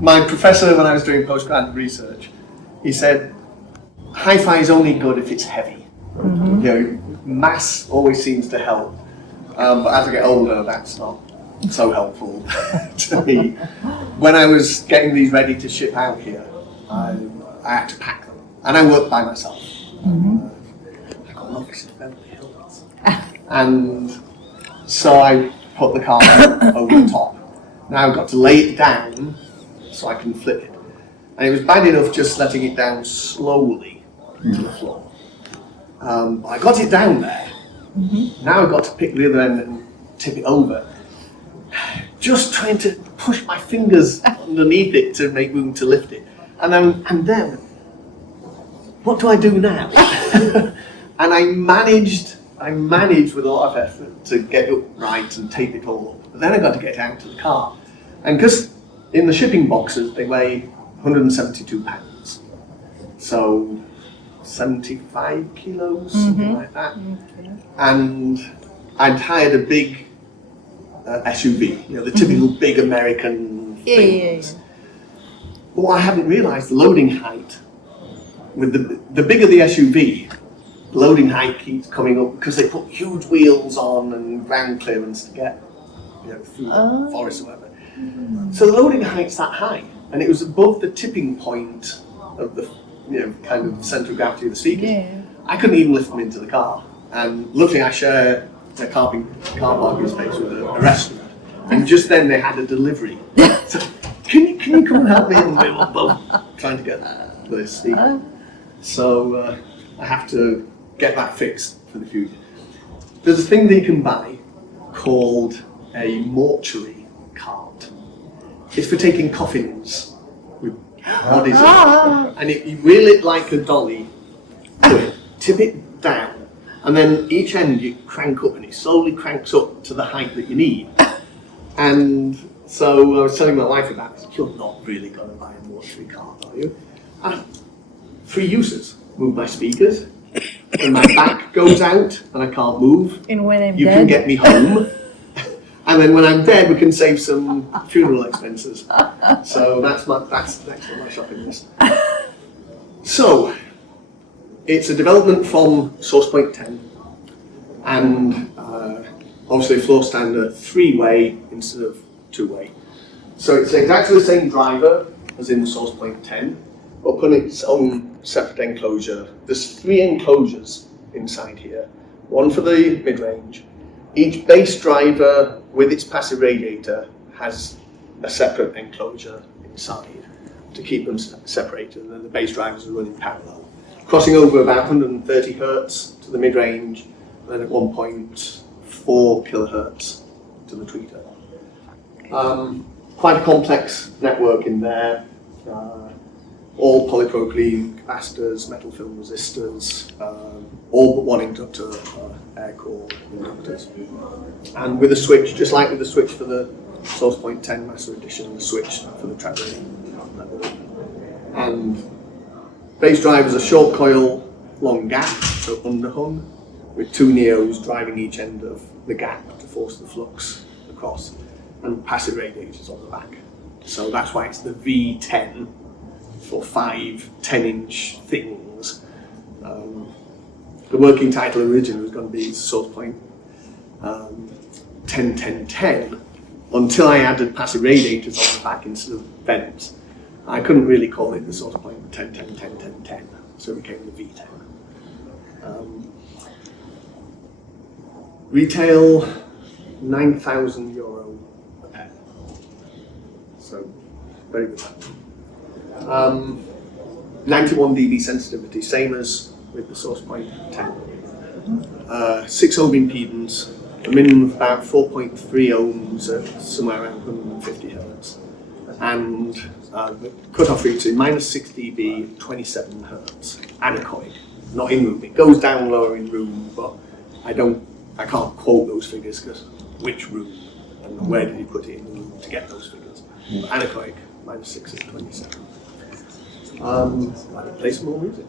My professor, when I was doing postgraduate research, he said, hi-fi is only good if it's heavy. You know, mass always seems to help, but as I get older, that's not so helpful to me. When I was getting these ready to ship out here, I had to pack them, and I work by myself. I got an office in Beverly Hills, and so I put the car over the top. Now I've got to lay it down so I can flip it, and it was bad enough just letting it down slowly to the floor. I got it down there. Now I've got to pick the other end and tip it over. Just trying to push my fingers underneath it to make room to lift it. And then, what do I do now? And I managed with a lot of effort to get it right and tape it all up. But then I got to get it out to the car. And because in the shipping boxes, they weigh 172 pounds. So 75 kilos, something like that. And I'd hired a big SUV, you know, the typical big American things. But what I hadn't realised, the loading height, with the bigger the SUV, the loading height keeps coming up because they put huge wheels on and ground clearance to get, you know, through the forest or whatever. So the loading height's that high, and it was above the tipping point of the, you know, kind of centre of gravity of the speakers. I couldn't even lift them into the car. And luckily I share a car parking space with a restaurant. And just then they had a delivery. So, can you come and help me? And we were both trying to get the speaker. So I have to get that fixed for the future. There's a thing that you can buy called a mortuary cart. It's for taking coffins with bodies in it. And you wheel it like a dolly, tip it down, and then each end you crank up, and it slowly cranks up to the height that you need. And so I was telling my wife about this. You're not really going to buy a mortuary cart, are you? 3 uses. Move my speakers. When my back goes out and I can't move, and when I'm you dead, can get me home. And then when I'm dead, we can save some funeral expenses. So that's next on my shopping list. So it's a development from Sourcepoint 10, and obviously floor standard 3-way instead of 2-way. So it's exactly the same driver as in the Sourcepoint 10, but put its own separate enclosure. There's 3 enclosures inside here, one for the mid-range. Each base driver with its passive radiator has a separate enclosure inside to keep them separated, and then the base drivers are running parallel, crossing over about 130 hertz to the mid-range, and then at 1.4 kilohertz to the tweeter. Quite a complex network in there. All polypropylene capacitors, metal film resistors, all but one inductor, air core inductors. And with a switch, just like with the switch for the Sourcepoint 10 Master Edition, the switch for the treble level. And base drivers are short coil, long gap, so underhung, with 2 neos driving each end of the gap to force the flux across, and passive radiators on the back. So that's why it's the V10 for 5 10-inch things. The working title originally was going to be Sourcepoint 10-10-10, until I added passive radiators on the back instead of vents. I couldn't really call it the Sourcepoint 10-10-10-10-10, so it became the V10. Retail €9,000 a pair, so very good. 91 dB sensitivity, same as with the Sourcepoint 10. 6 ohm impedance, a minimum of about 4.3 ohms at somewhere around 150 hertz, and the cutoff frequency -6 dB, 27 hertz, anechoic, not in room. It goes down lower in room, but I can't quote those figures because which room and where did he put it in the room to get those figures. But anechoic, -6 is 27. Play some more music.